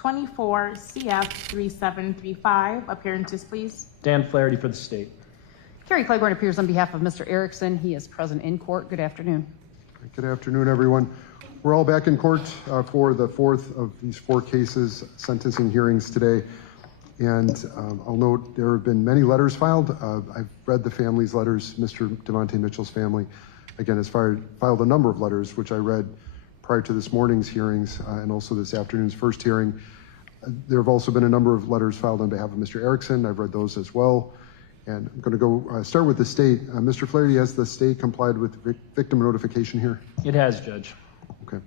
24 CF 3735. Appearances, please. Dan Flaherty for the state. Carrie Claiborne appears on behalf of Mr. Erickson. He is present in court. Good afternoon. Good afternoon, everyone. We're all back in court for the fourth of these four cases, sentencing hearings today. And I'll note there have been many letters filed. I've read the family's letters. Mr. Devontae Mitchell's family, again, has filed a number of letters, which I read prior to this morning's hearings and also this afternoon's first hearing. There have also been a number of letters filed on behalf of Mr. Erickson. I've read those as well. And I'm going to go start with the state. Mr. Flaherty, has the state complied with victim notification here? It has, Judge. Okay.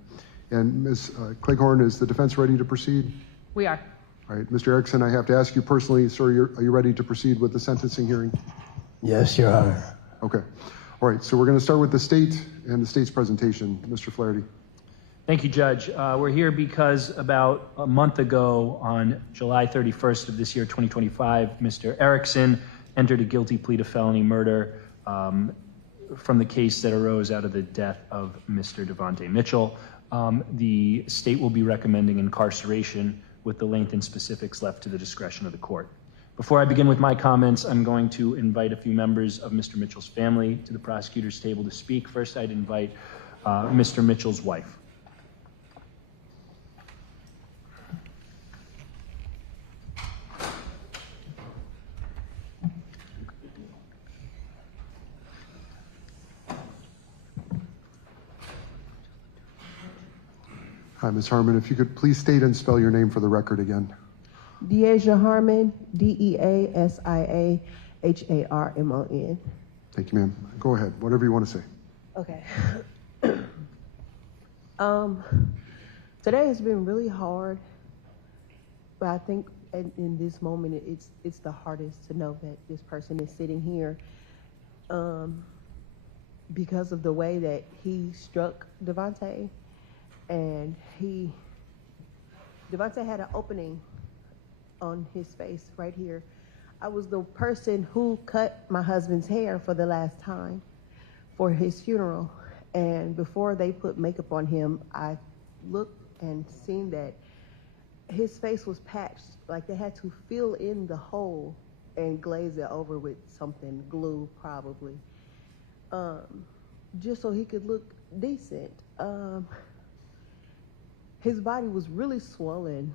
And Ms. Cleghorn, is the defense ready to proceed? We are. All right. Mr. Erickson, I have to ask you personally, sir, are you ready to proceed with the sentencing hearing? Yes, Your Honor. Okay. All right. So we're going to start with the state and the state's presentation. Mr. Flaherty. Thank you, Judge. We're here because about a month ago, on July 31st of this year, 2025, Mr. Erickson entered a guilty plea to felony murder from the case that arose out of the death of Mr. Devontae Mitchell. The state will be recommending incarceration with the length and specifics left to the discretion of the court. Before I begin with my comments, I'm going to invite a few members of Mr. Mitchell's family to the prosecutor's table to speak. First, I'd invite Mr. Mitchell's wife. Hi, Ms. Harmon. If you could please state and spell your name for the record again. Deasia Harmon, D-E-A-S-I-A-H-A-R-M-O-N. Thank you, ma'am. Go ahead. Whatever you want to say. Okay. Today has been really hard, but I think in this moment it's the hardest to know that this person is sitting here because of the way that he struck Devontae. And Devontae had an opening on his face right here. I was the person who cut my husband's hair for the last time for his funeral. And before they put makeup on him, I looked and seen that his face was patched. Like they had to fill in the hole and glaze it over with something, glue probably, just so he could look decent. His body was really swollen.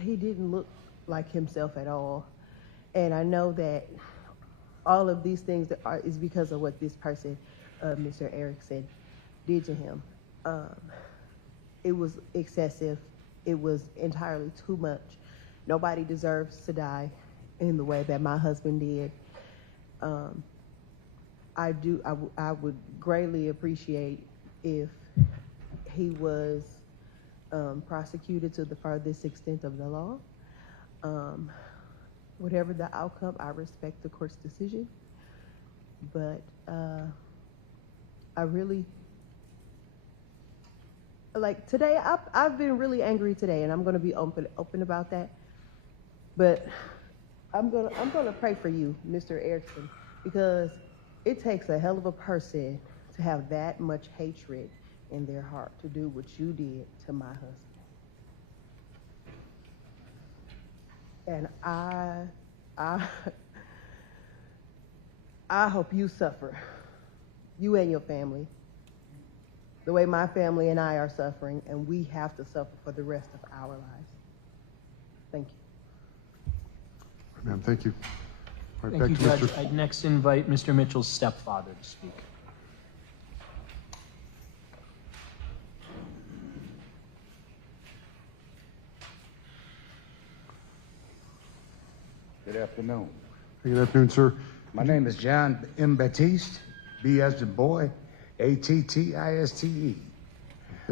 He didn't look like himself at all. And I know that all of these things is because of what this person, Mr. Erickson, did to him. It was excessive. It was entirely too much. Nobody deserves to die in the way that my husband did. I would greatly appreciate if he was prosecuted to the farthest extent of the law. Whatever the outcome, I respect the court's decision. But I really, like today, I've been really angry today, and I'm gonna be open about that. But I'm gonna pray for you, Mr. Erickson, because it takes a hell of a person to have that much hatred in their heart to do what you did to my husband. And I hope you suffer, you and your family, the way my family and I are suffering, and we have to suffer for the rest of our lives. Thank you. Ma'am, thank you. All right, Thank you, back to Judge. I'd next invite Mr. Mitchell's stepfather to speak. Good afternoon. Good afternoon, sir. My name is John M. Baptiste, B as in boy, A-T-T-I-S-T-E.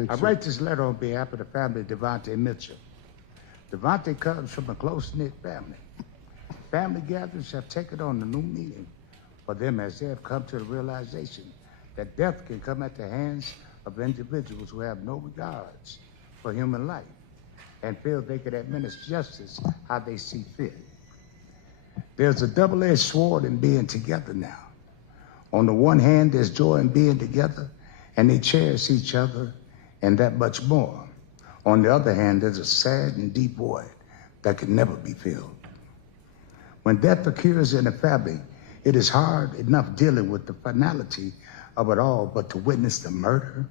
I write this letter on behalf of the family of Devontae Mitchell. Devontae comes from a close-knit family. Family gatherings have taken on a new meaning for them as they have come to the realization that death can come at the hands of individuals who have no regards for human life and feel they can administer justice how they see fit. There's a double-edged sword in being together now. On the one hand, there's joy in being together, and they cherish each other and that much more. On the other hand, there's a sad and deep void that can never be filled. When death occurs in a family, it is hard enough dealing with the finality of it all, but to witness the murder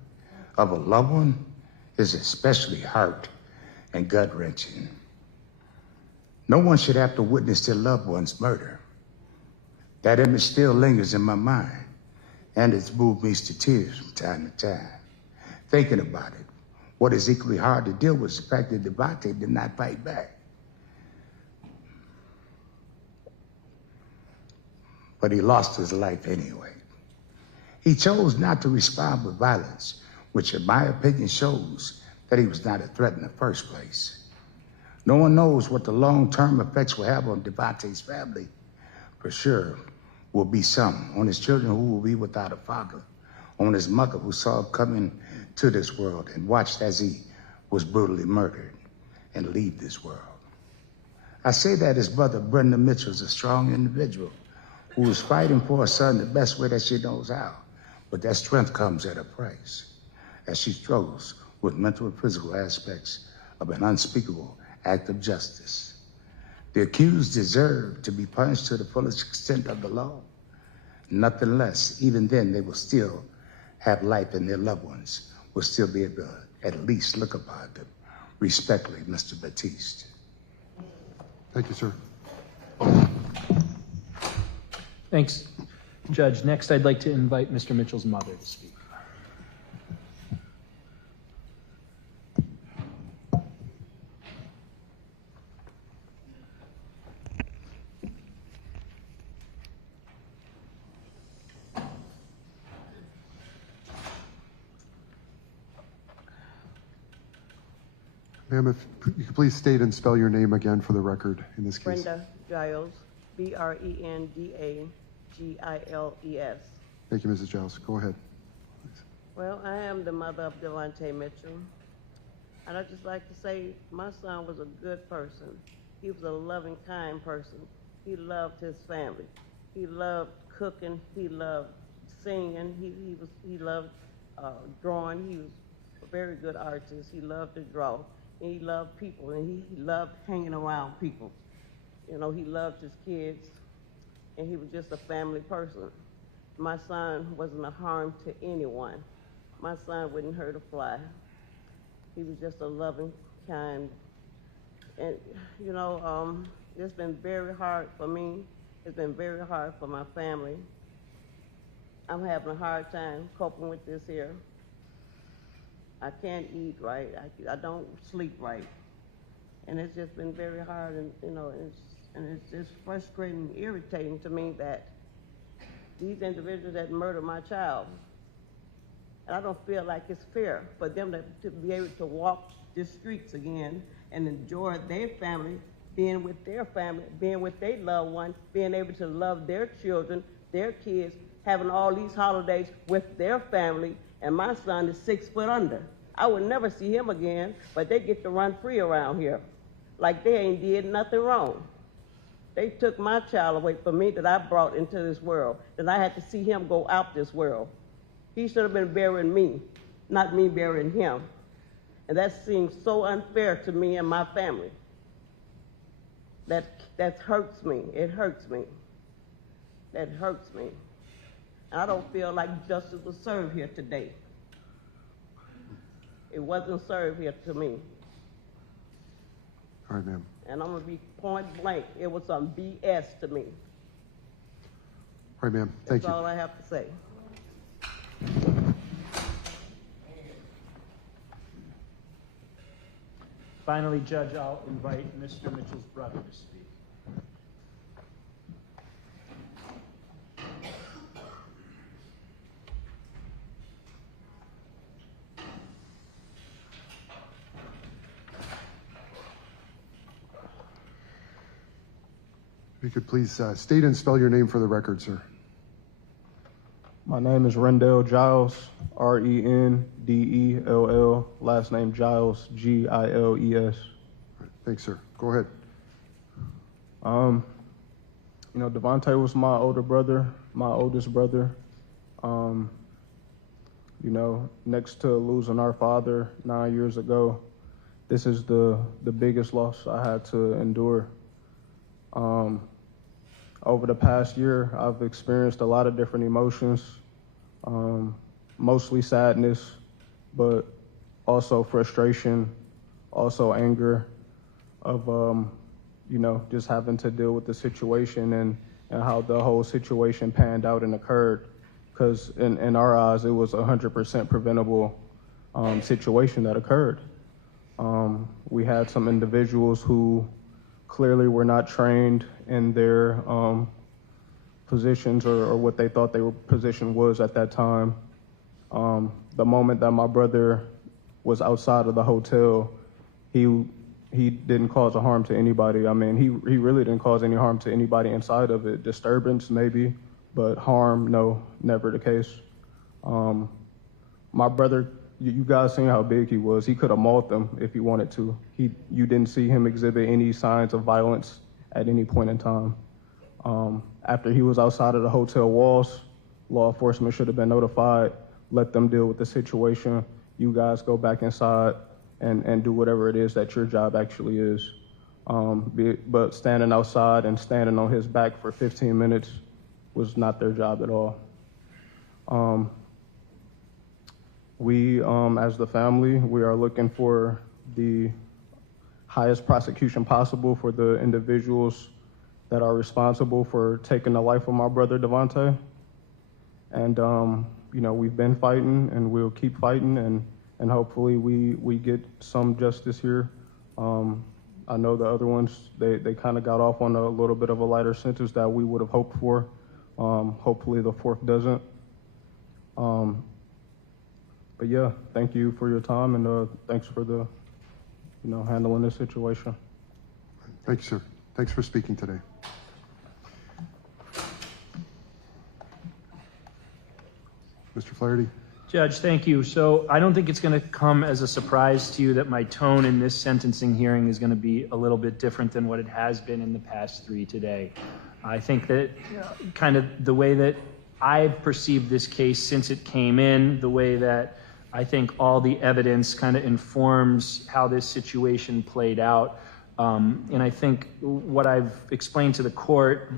of a loved one is especially heart and gut-wrenching. No one should have to witness their loved one's murder. That image still lingers in my mind, and it's moved me to tears from time to time. Thinking about it, what is equally hard to deal with is the fact that Devontae did not fight back. But he lost his life anyway. He chose not to respond with violence, which in my opinion shows that he was not a threat in the first place. No one knows what the long-term effects will have on Devontae's family. For sure, will be some on his children who will be without a father, on his mother who saw him coming to this world and watched as he was brutally murdered and leave this world. I say that his mother, Brenda Mitchell, is a strong individual who is fighting for her son the best way that she knows how. But that strength comes at a price, as she struggles with mental and physical aspects of an unspeakable act of justice. The accused deserve to be punished to the fullest extent of the law. Nothing less. Even then, they will still have life, and their loved ones will still be able to at least look upon them. Respectfully, Mr. Batiste. Thank you, sir. Thanks, Judge. Next, I'd like to invite Mr. Mitchell's mother to speak. Ma'am, if you could please state and spell your name again for the record in this case. Brenda Giles, Brenda Giles. Thank you, Mrs. Giles. Go ahead. Well, I am the mother of Devontae Mitchell. And I'd just like to say my son was a good person. He was a loving, kind person. He loved his family. He loved cooking. He loved singing. He loved drawing. He was a very good artist. He loved to draw. And he loved people, and he loved hanging around people. You know, he loved his kids, and he was just a family person. My son wasn't a harm to anyone. My son wouldn't hurt a fly. He was just a loving, kind, and you know, it's been very hard for me. It's been very hard for my family. I'm having a hard time coping with this here. I can't eat right. I don't sleep right, and it's just been very hard. And you know, it's just frustrating, and irritating to me that these individuals that murdered my child, and I don't feel like it's fair for them to be able to walk the streets again and enjoy their family, being with their family, being with their loved one, being able to love their children, their kids, having all these holidays with their family. And my son is 6 foot under. I would never see him again, but they get to run free around here like they ain't did nothing wrong. They took my child away from me that I brought into this world, that I had to see him go out this world. He should have been burying me, not me burying him. And that seems so unfair to me and my family. That hurts me. It hurts me. That hurts me. I don't feel like justice was served here today. It wasn't served here to me. All right, ma'am. And I'm gonna be point blank. It was some BS to me. All right, ma'am. Thank you. That's all I have to say. Finally, Judge, I'll invite Mr. Mitchell's brother to speak. If you could please state and spell your name for the record, sir. My name is Rendell Giles, Rendell, last name Giles, Giles. All right, thanks, sir. Go ahead. You know, Devontae was my older brother, my oldest brother. You know, next to losing our father 9 years ago, this is the biggest loss I had to endure. Over the past year, I've experienced a lot of different emotions, mostly sadness, but also frustration, also anger of, just having to deal with the situation and how the whole situation panned out and occurred. Because in our eyes, it was 100% preventable situation that occurred. We had some individuals who clearly were not trained in their positions or what they thought their position was at that time. The moment that my brother was outside of the hotel, he didn't cause a harm to anybody. I mean, he really didn't cause any harm to anybody inside of it. Disturbance, maybe, but harm, no, never the case. My brother, you guys seen how big he was. He could have mauled them if he wanted to. You didn't see him exhibit any signs of violence at any point in time. After he was outside of the hotel walls, law enforcement should have been notified, let them deal with the situation. You guys go back inside and do whatever it is that your job actually is. But standing outside and standing on his back for 15 minutes was not their job at all. We, as the family, we are looking for the highest prosecution possible for the individuals that are responsible for taking the life of my brother, Devontae. And, we've been fighting and we'll keep fighting and hopefully we get some justice here. I know the other ones, they kind of got off on a little bit of a lighter sentence that we would have hoped for. Hopefully the fourth doesn't. But yeah, thank you for your time and thanks for the, handling this situation. Thank you, sir. Thanks for speaking today. Mr. Flaherty. Judge, thank you. So I don't think it's going to come as a surprise to you that my tone in this sentencing hearing is going to be a little bit different than what it has been in the past three today. I think that kind of the way that I've perceived this case since it came in, the way that I think all the evidence kind of informs how this situation played out. And I think what I've explained to the court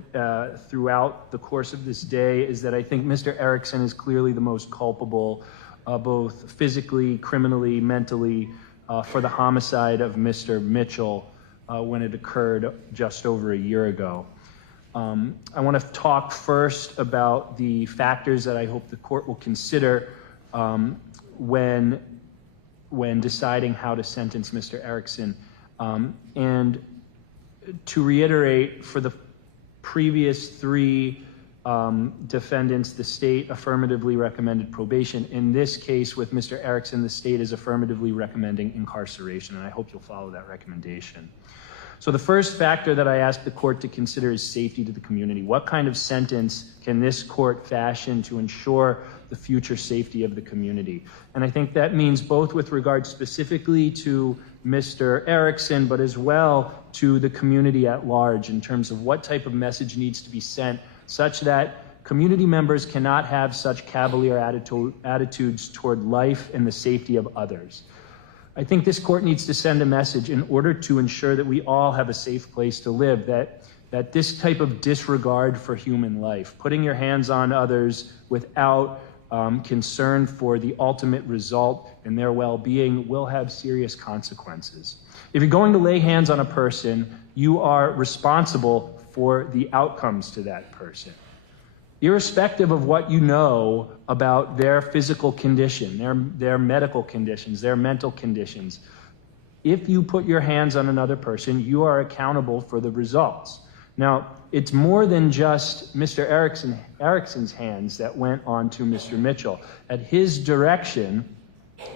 throughout the course of this day is that I think Mr. Erickson is clearly the most culpable, both physically, criminally, mentally, for the homicide of Mr. Mitchell when it occurred just over a year ago. I want to talk first about the factors that I hope the court will consider when deciding how to sentence Mr. Erickson. And to reiterate, for the previous three defendants, the state affirmatively recommended probation. In this case, with Mr. Erickson, the state is affirmatively recommending incarceration, and I hope you'll follow that recommendation. So the first factor that I ask the court to consider is safety to the community. What kind of sentence can this court fashion to ensure the future safety of the community? And I think that means both with regard specifically to Mr. Erickson, but as well to the community at large in terms of what type of message needs to be sent such that community members cannot have such cavalier attitudes toward life and the safety of others. I think this court needs to send a message in order to ensure that we all have a safe place to live, that this type of disregard for human life, putting your hands on others without concern for the ultimate result and their well-being will have serious consequences. If you're going to lay hands on a person, you are responsible for the outcomes to that person. Irrespective of what you know about their physical condition, their medical conditions, their mental conditions, if you put your hands on another person, you are accountable for the results. Now, it's more than just Mr. Erickson's hands that went on to Mr. Mitchell. At his direction,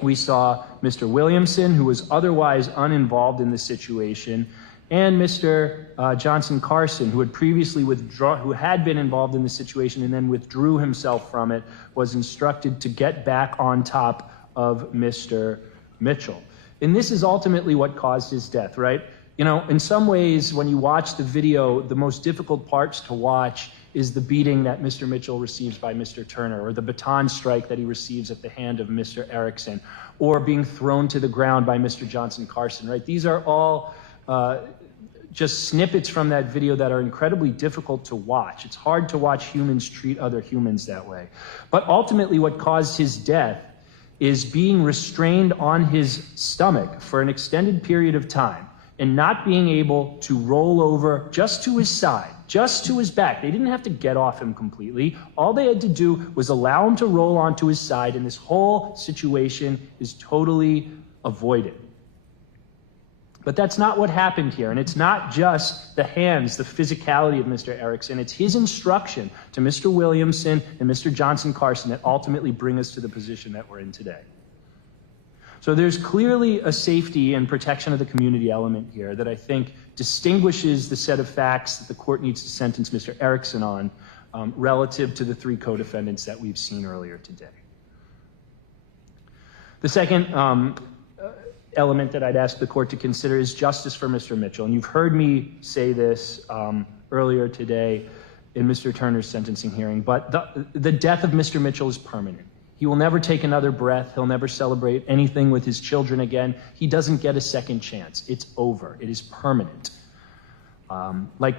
we saw Mr. Williamson, who was otherwise uninvolved in the situation, and Mr. Johnson Carson, who had previously who had been involved in the situation and then withdrew himself from it, was instructed to get back on top of Mr. Mitchell. And this is ultimately what caused his death, right? You know, in some ways, when you watch the video, the most difficult parts to watch is the beating that Mr. Mitchell receives by Mr. Turner, or the baton strike that he receives at the hand of Mr. Erickson, or being thrown to the ground by Mr. Johnson Carson, right? These are all just snippets from that video that are incredibly difficult to watch. It's hard to watch humans treat other humans that way. But ultimately what caused his death is being restrained on his stomach for an extended period of time and not being able to roll over just to his side, just to his back. They didn't have to get off him completely. All they had to do was allow him to roll onto his side, and this whole situation is totally avoided. But that's not what happened here, and it's not just the hands, the physicality of Mr. Erickson. It's his instruction to Mr. Williamson and Mr. Johnson Carson that ultimately bring us to the position that we're in today. So there's clearly a safety and protection of the community element here that I think distinguishes the set of facts that the court needs to sentence Mr. Erickson on relative to the 3 co-defendants that we've seen earlier today. The second element that I'd ask the court to consider is justice for Mr. Mitchell. And you've heard me say this earlier today in Mr. Turner's sentencing hearing, but the death of Mr. Mitchell is permanent. He will never take another breath. He'll never celebrate anything with his children again. He doesn't get a second chance. It's over. It is permanent. Like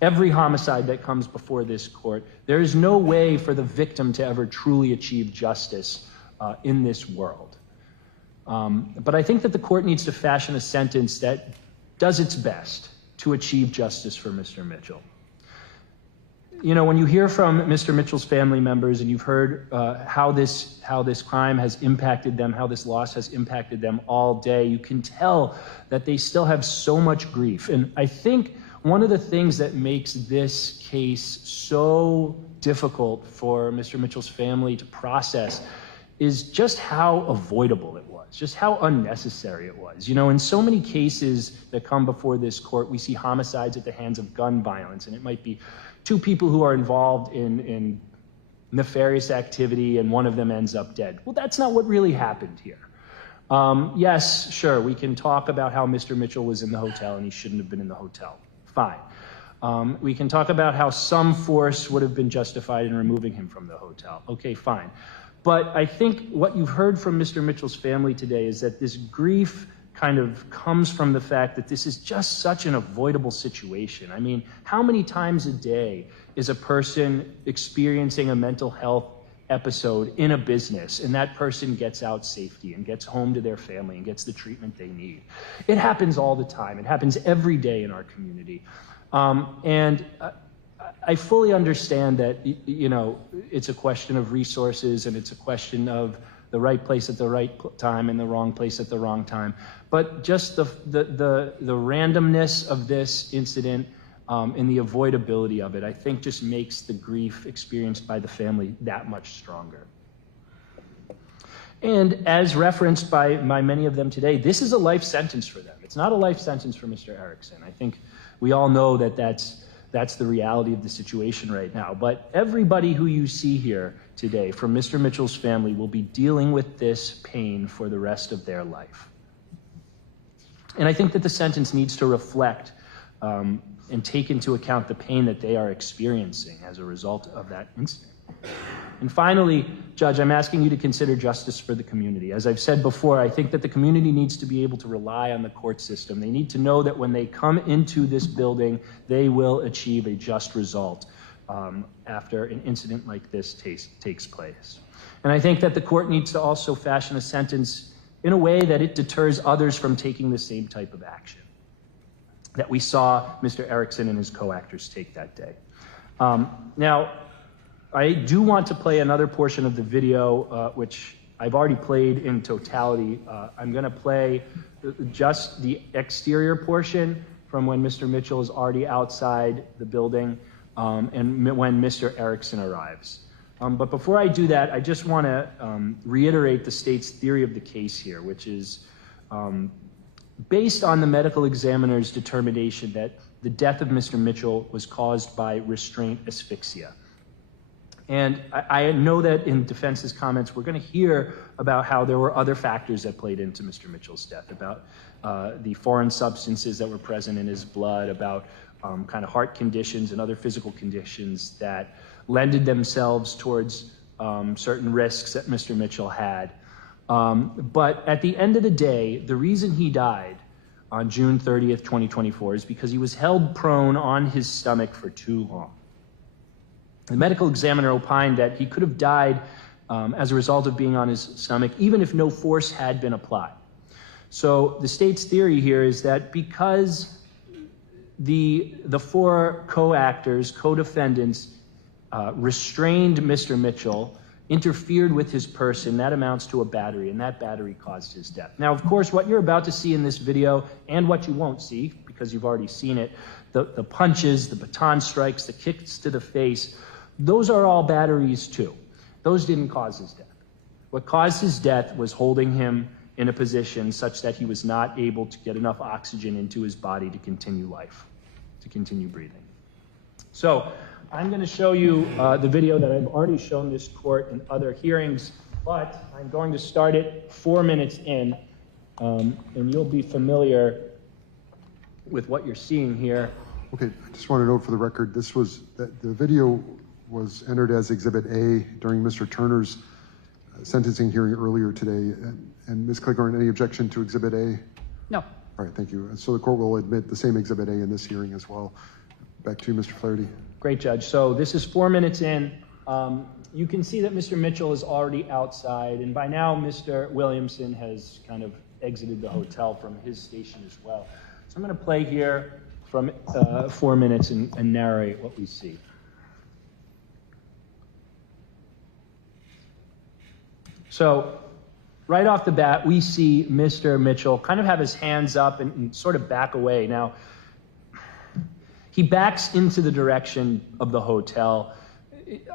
every homicide that comes before this court, there is no way for the victim to ever truly achieve justice in this world. But I think that the court needs to fashion a sentence that does its best to achieve justice for Mr. Mitchell. You know, when you hear from Mr. Mitchell's family members and you've heard how this crime has impacted them, how this loss has impacted them all day, you can tell that they still have so much grief. And I think one of the things that makes this case so difficult for Mr. Mitchell's family to process is just how avoidable it was, just how unnecessary it was. You know, in so many cases that come before this court, we see homicides at the hands of gun violence, and it might be 2 people who are involved in nefarious activity and one of them ends up dead. Well, that's not what really happened here. Yes, sure, we can talk about how Mr. Mitchell was in the hotel and he shouldn't have been in the hotel. Fine. We can talk about how some force would have been justified in removing him from the hotel. Okay, fine. But I think what you've heard from Mr. Mitchell's family today is that this grief kind of comes from the fact that this is just such an avoidable situation. I mean, how many times a day is a person experiencing a mental health episode in a business and that person gets out safely and gets home to their family and gets the treatment they need? It happens all the time. It happens every day in our community. I fully understand that, you know, it's a question of resources and it's a question of the right place at the right time and the wrong place at the wrong time. But just the randomness of this incident and the avoidability of it, I think just makes the grief experienced by the family that much stronger. And as referenced by many of them today, this is a life sentence for them. It's not a life sentence for Mr. Erickson. I think we all know that that's the reality of the situation right now. But everybody who you see here today from Mr. Mitchell's family will be dealing with this pain for the rest of their life. And I think that the sentence needs to reflect and take into account the pain that they are experiencing as a result of that incident. And finally, Judge, I'm asking you to consider justice for the community. As I've said before, I think that the community needs to be able to rely on the court system. They need to know that when they come into this building, they will achieve a just result after an incident like this takes place. And I think that the court needs to also fashion a sentence in a way that it deters others from taking the same type of action that we saw Mr. Erickson and his co-actors take that day. Now, I do want to play another portion of the video, which I've already played in totality. I'm going to play just the exterior portion from when Mr. Mitchell is already outside the building and when Mr. Erickson arrives. But before I do that, I just want to reiterate the state's theory of the case here, which is based on the medical examiner's determination that the death of Mr. Mitchell was caused by restraint asphyxia. And I know that in defense's comments, we're going to hear about how there were other factors that played into Mr. Mitchell's death, about the foreign substances that were present in his blood, about kind of heart conditions and other physical conditions that lended themselves towards certain risks that Mr. Mitchell had. But at the end of the day, the reason he died on June 30th, 2024 is because he was held prone on his stomach for too long. The medical examiner opined that he could have died as a result of being on his stomach, even if no force had been applied. So the state's theory here is that because the four co-actors, co-defendants, restrained Mr. Mitchell, interfered with his person, that amounts to a battery, and that battery caused his death. Now, of course, what you're about to see in this video, and what you won't see, because you've already seen it, the punches, the baton strikes, the kicks to the face, those are all batteries too. Those didn't cause his death. What caused his death was holding him in a position such that he was not able to get enough oxygen into his body to continue life, to continue breathing. So I'm going to show you the video that I've already shown this court in other hearings, but I'm going to start it 4 minutes in, and you'll be familiar with what you're seeing here. Okay, I just want to note for the record, the video was entered as Exhibit A during Mr. Turner's sentencing hearing earlier today. And Ms. Cleghorn, any objection to Exhibit A? No. All right, thank you. So the court will admit the same Exhibit A in this hearing as well. Back to you, Mr. Flaherty. Great, Judge. So this is 4 minutes in. You can see that Mr. Mitchell is already outside, and by now Mr. Williamson has kind of exited the hotel from his station as well. So I'm going to play here from 4 minutes and narrate what we see. So right off the bat, we see Mr. Mitchell kind of have his hands up and sort of back away. Now, he backs into the direction of the hotel.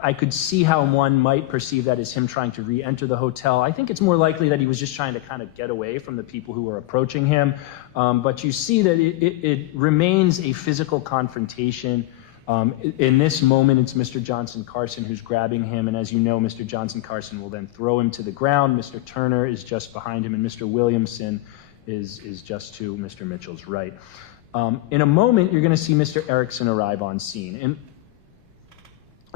I could see how one might perceive that as him trying to re-enter the hotel. I think it's more likely that he was just trying to kind of get away from the people who were approaching him. But you see that it remains a physical confrontation. In this moment, it's Mr. Johnson Carson who's grabbing him, and as you know, Mr. Johnson Carson will then throw him to the ground. Mr. Turner is just behind him, and Mr. Williamson is just to Mr. Mitchell's right. In a moment, you're going to see Mr. Erickson arrive on scene. And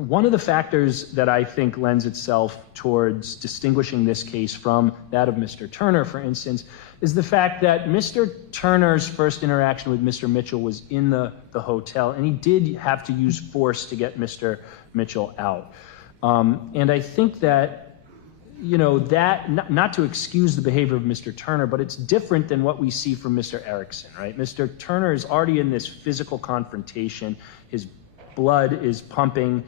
one of the factors that I think lends itself towards distinguishing this case from that of Mr. Turner, for instance, is the fact that Mr. Turner's first interaction with Mr. Mitchell was in the hotel, and he did have to use force to get Mr. Mitchell out. And I think that, you know, that, not to excuse the behavior of Mr. Turner, but it's different than what we see from Mr. Erickson, right? Mr. Turner is already in this physical confrontation. His blood is pumping.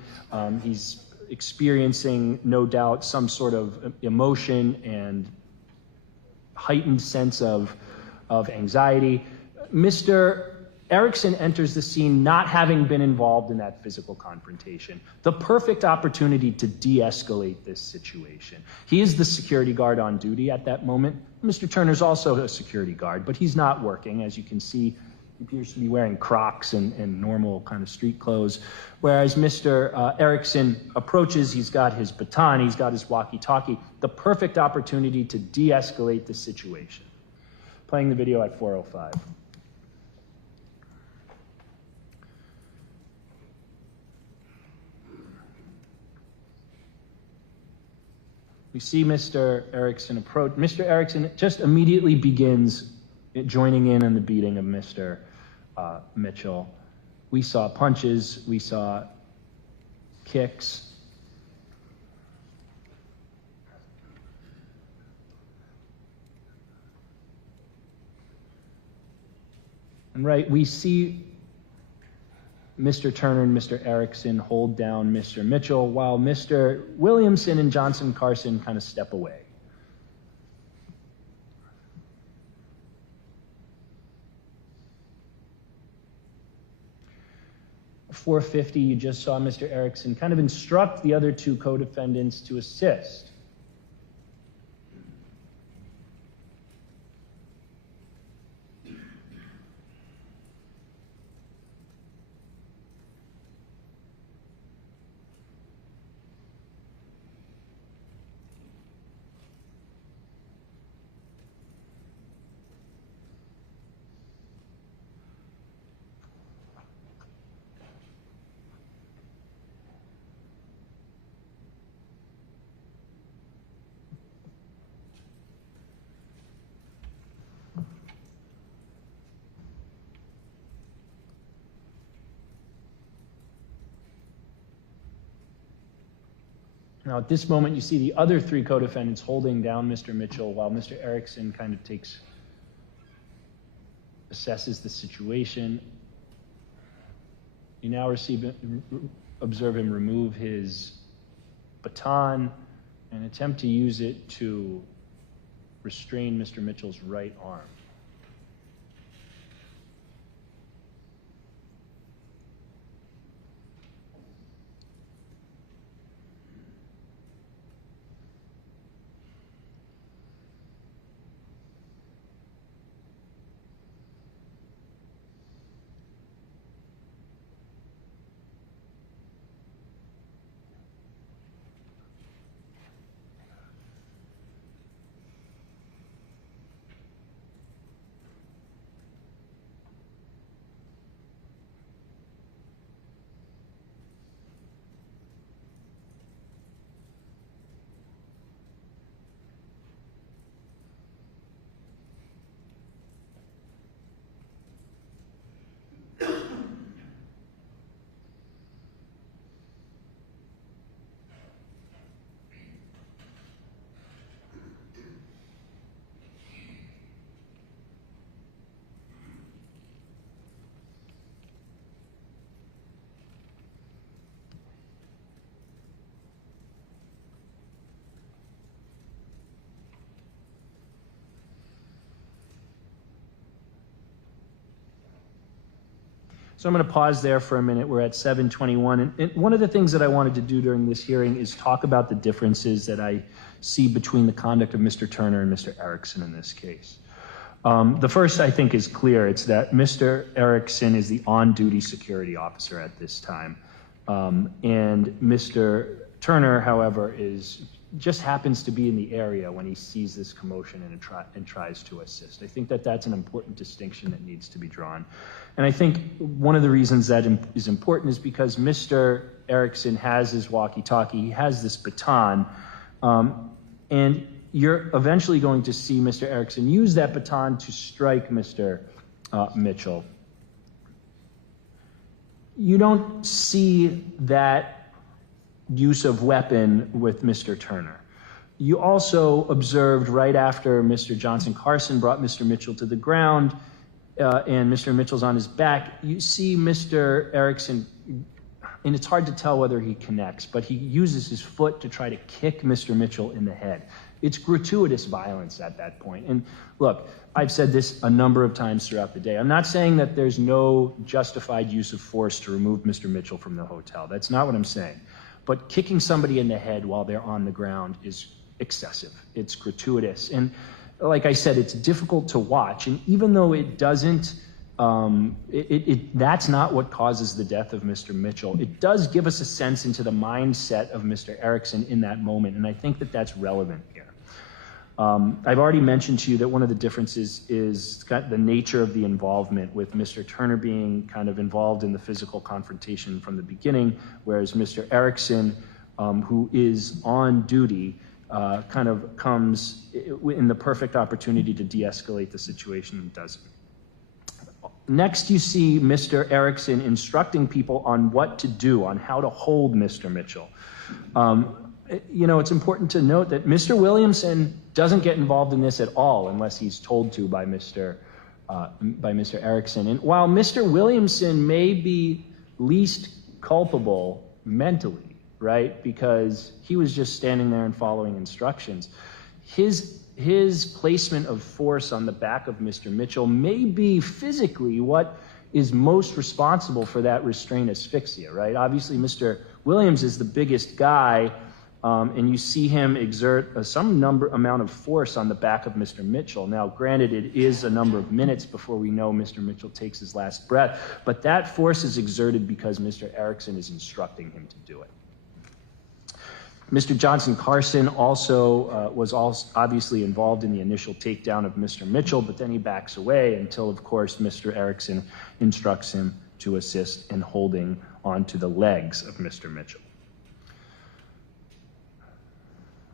He's experiencing, no doubt, some sort of emotion and heightened sense of anxiety. Mr. Erickson enters the scene not having been involved in that physical confrontation. The perfect opportunity to de-escalate this situation. He is the security guard on duty at that moment. Mr. Turner's also a security guard, but he's not working. As you can see, he appears to be wearing Crocs and normal kind of street clothes. Whereas Mr. Erickson approaches, he's got his baton, he's got his walkie-talkie. The perfect opportunity to de-escalate the situation. Playing the video at 4:05. We see Mr. Erickson approach. Mr. Erickson just immediately begins joining in on the beating of Mr. Mitchell. We saw punches, we saw kicks. And right, we see Mr. Turner and Mr. Erickson hold down Mr. Mitchell while Mr. Williamson and Johnson Carson kind of step away. At 4:50, you just saw Mr. Erickson kind of instruct the other two co-defendants to assist. Now, at this moment, you see the other three co-defendants holding down Mr. Mitchell while Mr. Erickson kind of assesses the situation. You now observe him remove his baton and attempt to use it to restrain Mr. Mitchell's right arm. So I'm going to pause there for a minute. We're at 7:21. And one of the things that I wanted to do during this hearing is talk about the differences that I see between the conduct of Mr. Turner and Mr. Erickson in this case. The first, I think, is clear. It's that Mr. Erickson is the on-duty security officer at this time. And Mr. Turner, however, just happens to be in the area when he sees this commotion and tries to assist. I think that that's an important distinction that needs to be drawn. And I think one of the reasons that is important is because Mr. Erickson has his walkie-talkie, he has this baton, and you're eventually going to see Mr. Erickson use that baton to strike Mr. Mitchell. You don't see that use of weapon with Mr. Turner. You also observed right after Mr. Johnson Carson brought Mr. Mitchell to the ground and Mr. Mitchell's on his back, you see Mr. Erickson, and it's hard to tell whether he connects, but he uses his foot to try to kick Mr. Mitchell in the head. It's gratuitous violence at that point. And look, I've said this a number of times throughout the day. I'm not saying that there's no justified use of force to remove Mr. Mitchell from the hotel. That's not what I'm saying. But kicking somebody in the head while they're on the ground is excessive. It's gratuitous. And like I said, it's difficult to watch. And even though it doesn't, that's not what causes the death of Mr. Mitchell, it does give us a sense into the mindset of Mr. Erickson in that moment. And I think that that's relevant here. I've already mentioned to you that one of the differences is the nature of the involvement, with Mr. Turner being kind of involved in the physical confrontation from the beginning, whereas Mr. Erickson, who is on duty, kind of comes in the perfect opportunity to de-escalate the situation and does it. Next, you see Mr. Erickson instructing people on what to do, on how to hold Mr. Mitchell. You know, it's important to note that Mr. Williamson doesn't get involved in this at all unless he's told to by Mr. Erickson. And while Mr. Williamson may be least culpable mentally, right, because he was just standing there and following instructions, his placement of force on the back of Mr. Mitchell may be physically what is most responsible for that restraint asphyxia, right? Obviously, Mr. Williams is the biggest guy, and you see him exert some amount of force on the back of Mr. Mitchell. Now, granted, it is a number of minutes before we know Mr. Mitchell takes his last breath, but that force is exerted because Mr. Erickson is instructing him to do it. Mr. Johnson Carson also was obviously involved in the initial takedown of Mr. Mitchell, but then he backs away until, of course, Mr. Erickson instructs him to assist in holding onto the legs of Mr. Mitchell.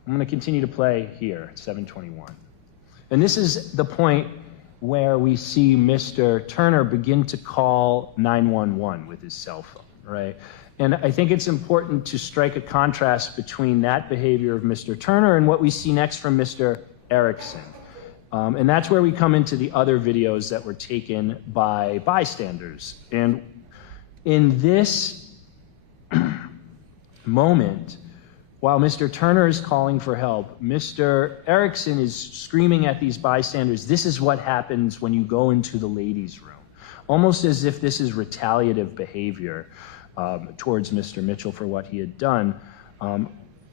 I'm going to continue to play here at 7:21. And this is the point where we see Mr. Turner begin to call 911 with his cell phone, right? And I think it's important to strike a contrast between that behavior of Mr. Turner and what we see next from Mr. Erickson. And that's where we come into the other videos that were taken by bystanders. And in this moment, while Mr. Turner is calling for help, Mr. Erickson is screaming at these bystanders, "This is what happens when you go into the ladies' room," almost as if this is retaliative behavior towards Mr. Mitchell for what he had done,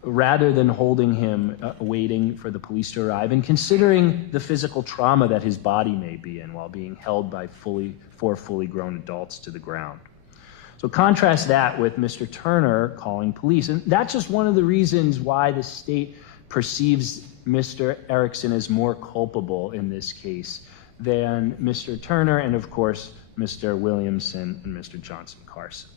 rather than holding him, waiting for the police to arrive, and considering the physical trauma that his body may be in while being held by four fully grown adults to the ground. So contrast that with Mr. Turner calling police. And that's just one of the reasons why the state perceives Mr. Erickson as more culpable in this case than Mr. Turner and, of course, Mr. Williamson and Mr. Johnson Carson.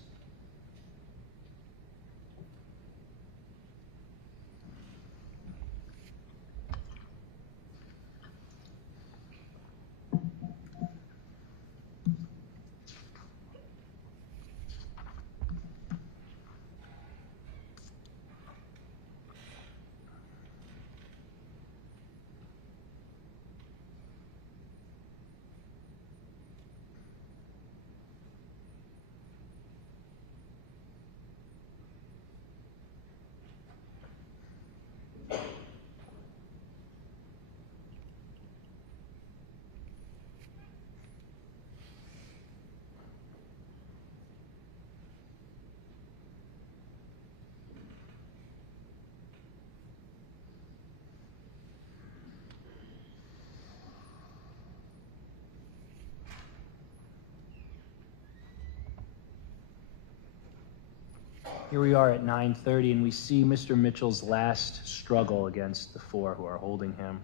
Here we are at 9:30, and we see Mr. Mitchell's last struggle against the four who are holding him.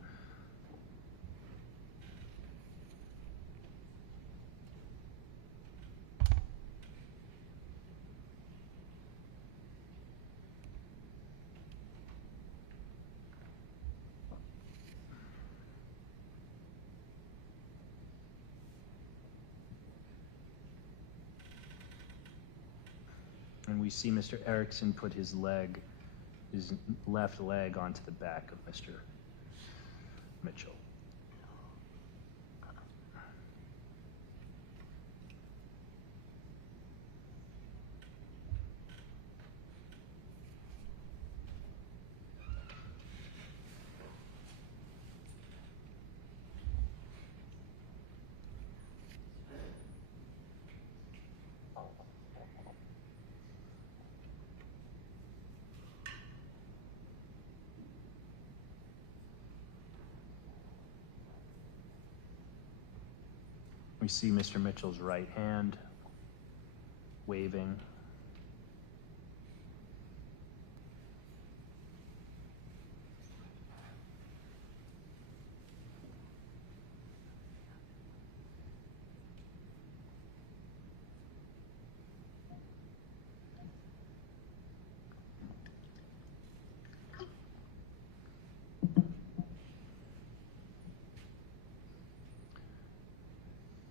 And we see Mr. Erickson put his left leg onto the back of Mr. Mitchell. We see Mr. Mitchell's right hand waving.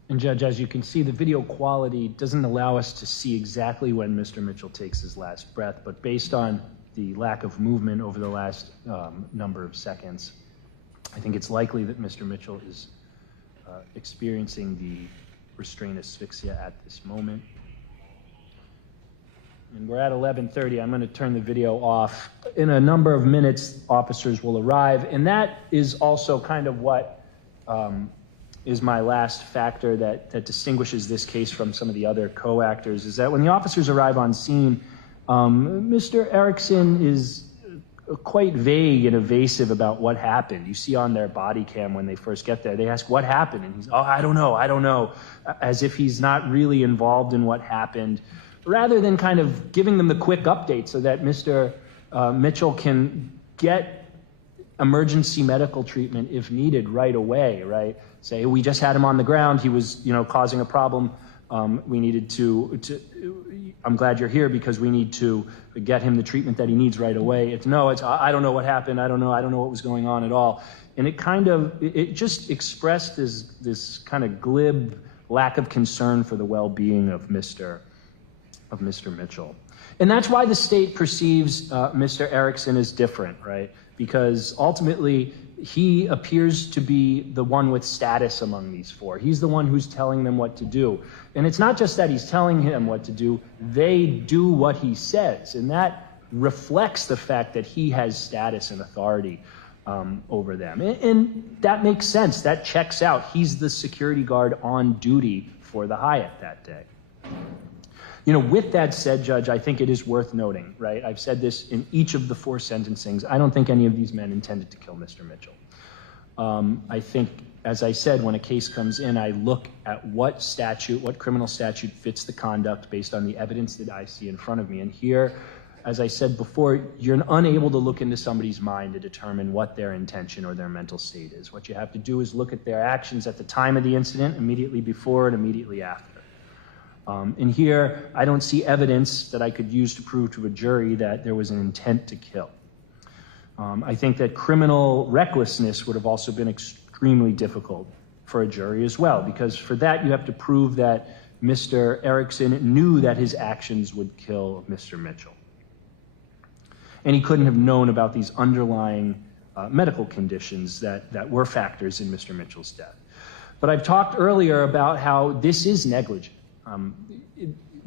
And Judge, as you can see, the video quality doesn't allow us to see exactly when Mr. Mitchell takes his last breath, but based on the lack of movement over the last number of seconds, I think it's likely that Mr. Mitchell is experiencing the restraint asphyxia at this moment. And we're at 11:30. I'm going to turn the video off. In a number of minutes, officers will arrive, and that is also kind of what is my last factor that distinguishes this case from some of the other co-actors, is that when the officers arrive on scene, Mr. Erickson is quite vague and evasive about what happened. You see on their body cam when they first get there, they ask, "What happened?" And he's, "Oh, I don't know," as if he's not really involved in what happened, rather than kind of giving them the quick update so that Mr. Mitchell can get emergency medical treatment if needed right away, right? Say, "We just had him on the ground. He was, causing a problem. We needed to, I'm glad you're here because we need to get him the treatment that he needs right away." It's, "I don't know what happened. I don't know what was going on at all." And it just expressed this kind of glib lack of concern for the well-being of Mr. of Mr. Mitchell. And that's why the state perceives Mr. Erickson as different, right? Because ultimately, he appears to be the one with status among these four. He's the one who's telling them what to do. And it's not just that he's telling him what to do, they do what he says. And that reflects the fact that he has status and authority over them. And that makes sense. That checks out. He's the security guard on duty for the Hyatt that day. You know, with that said, Judge, I think it is worth noting, right? I've said this in each of the four sentencings. I don't think any of these men intended to kill Mr. Mitchell. I think, as I said, when a case comes in, I look at what statute, what criminal statute fits the conduct based on the evidence that I see in front of me. And here, as I said before, you're unable to look into somebody's mind to determine what their intention or their mental state is. What you have to do is look at their actions at the time of the incident, immediately before and immediately after. And here, I don't see evidence that I could use to prove to a jury that there was an intent to kill. I think that criminal recklessness would have also been extremely difficult for a jury as well, because for that you have to prove that Mr. Erickson knew that his actions would kill Mr. Mitchell. And he couldn't have known about these underlying medical conditions that were factors in Mr. Mitchell's death. But I've talked earlier about how this is negligent.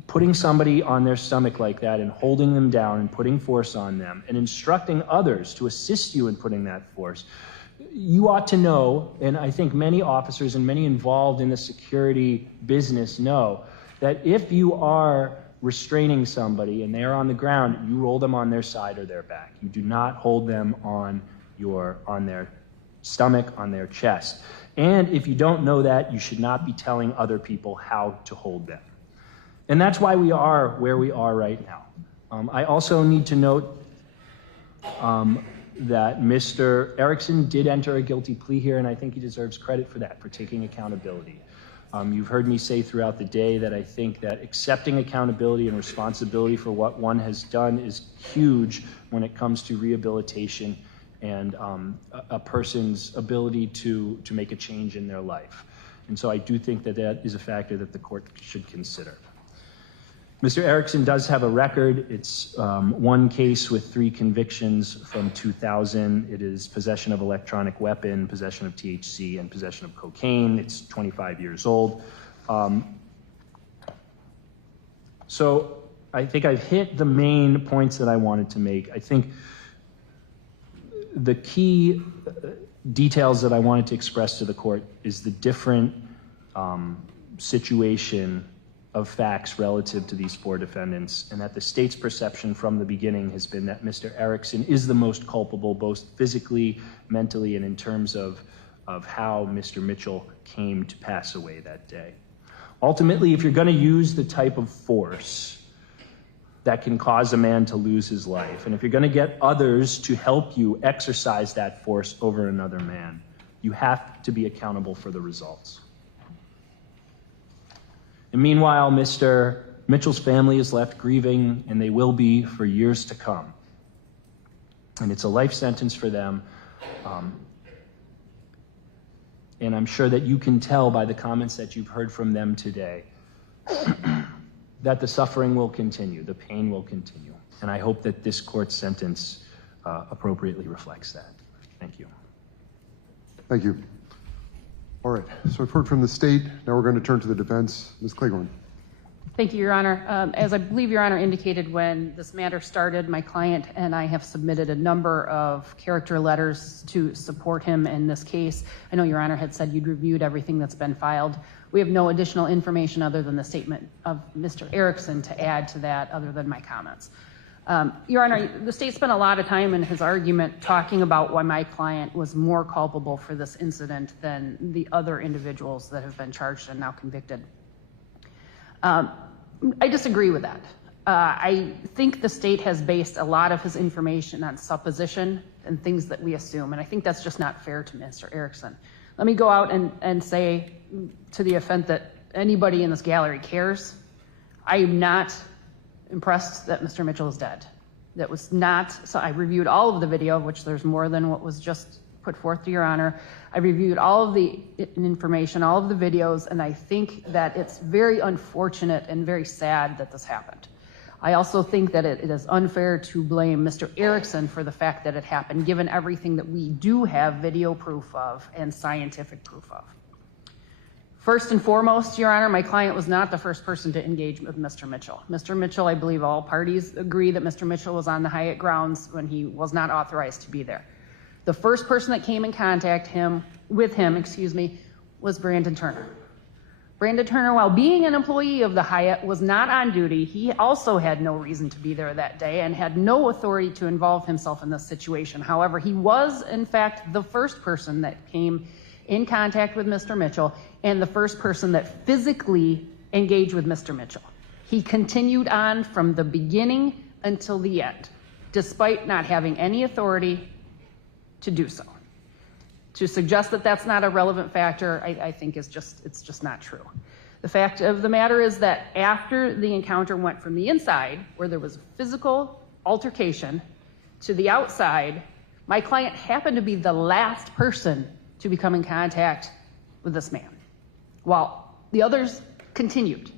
Putting somebody on their stomach like that and holding them down and putting force on them and instructing others to assist you in putting that force, you ought to know, and I think many officers and many involved in the security business know, that if you are restraining somebody and they are on the ground, you roll them on their side or their back. You do not hold them on their stomach, on their chest. And if you don't know that, you should not be telling other people how to hold them. And that's why we are where we are right now. I also need to note that Mr. Erickson did enter a guilty plea here, and I think he deserves credit for that, for taking accountability. You've heard me say throughout the day that I think that accepting accountability and responsibility for what one has done is huge when it comes to rehabilitation and a person's ability to make a change in their life. And so I do think that that is a factor that the court should consider. Mr. Erickson does have a record. It's one case with 3 convictions from 2000. It is possession of electronic weapon, possession of THC, and possession of cocaine. It's 25 years old. So I think I've hit the main points that I wanted to make. I think the key details that I wanted to express to the court is the different situation of facts relative to these 4 defendants, and that the state's perception from the beginning has been that Mr. Erickson is the most culpable, both physically, mentally, and in terms of how Mr. Mitchell came to pass away that day. Ultimately, if you're going to use the type of force that can cause a man to lose his life, and if you're going to get others to help you exercise that force over another man, you have to be accountable for the results. And meanwhile, Mr. Mitchell's family is left grieving, and they will be for years to come. And it's a life sentence for them. And I'm sure that you can tell by the comments that you've heard from them today that the suffering will continue, the pain will continue. And I hope that this court's sentence appropriately reflects that. Thank you. Thank you. All right, so I've heard from the state. Now we're going to turn to the defense. Ms. Claiborne. Thank you, Your Honor. As I believe Your Honor indicated when this matter started, my client and I have submitted a number of character letters to support him in this case. I know Your Honor had said you'd reviewed everything that's been filed. We have no additional information other than the statement of Mr. Erickson to add to that other than my comments. Your Honor, the state spent a lot of time in his argument talking about why my client was more culpable for this incident than the other individuals that have been charged and now convicted. I disagree with that. I think the state has based a lot of his information on supposition and things that we assume, and I think that's just not fair to Mr. Erickson. Let me go out and say, to the effect that anybody in this gallery cares, I am not impressed that Mr. Mitchell is dead. That was not, so I reviewed all of the video, which there's more than what was just put put forth to Your Honor. I reviewed all of the information, all of the videos, and I think that it's very unfortunate and very sad that this happened. I also think that it is unfair to blame Mr. Erickson for the fact that it happened, given everything that we do have video proof of and scientific proof of. First and foremost, Your Honor, my client was not the first person to engage with Mr. Mitchell. Mr. Mitchell, I believe all parties agree that Mr. Mitchell was on the Hyatt grounds when he was not authorized to be there. The first person that came in contact with him, was Brandon Turner. Brandon Turner, while being an employee of the Hyatt, was not on duty. He also had no reason to be there that day and had no authority to involve himself in this situation. However, he was, in fact, the first person that came in contact with Mr. Mitchell and the first person that physically engaged with Mr. Mitchell. He continued on from the beginning until the end, despite not having any authority to do so. To suggest that that's not a relevant factor, I think it's just not true. The fact of the matter is that after the encounter went from the inside, where there was a physical altercation, to the outside, my client happened to be the last person to become in contact with this man, while the others continued.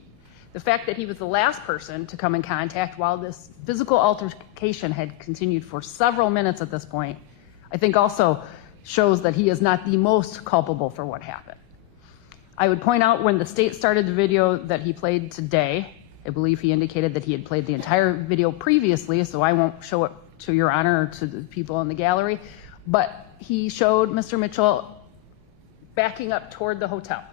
The fact that he was the last person to come in contact while this physical altercation had continued for several minutes at this point, I think also shows that he is not the most culpable for what happened. I would point out when the state started the video that he played today, I believe he indicated that he had played the entire video previously, so I won't show it to Your Honor or to the people in the gallery, but he showed Mr. Mitchell backing up toward the hotel.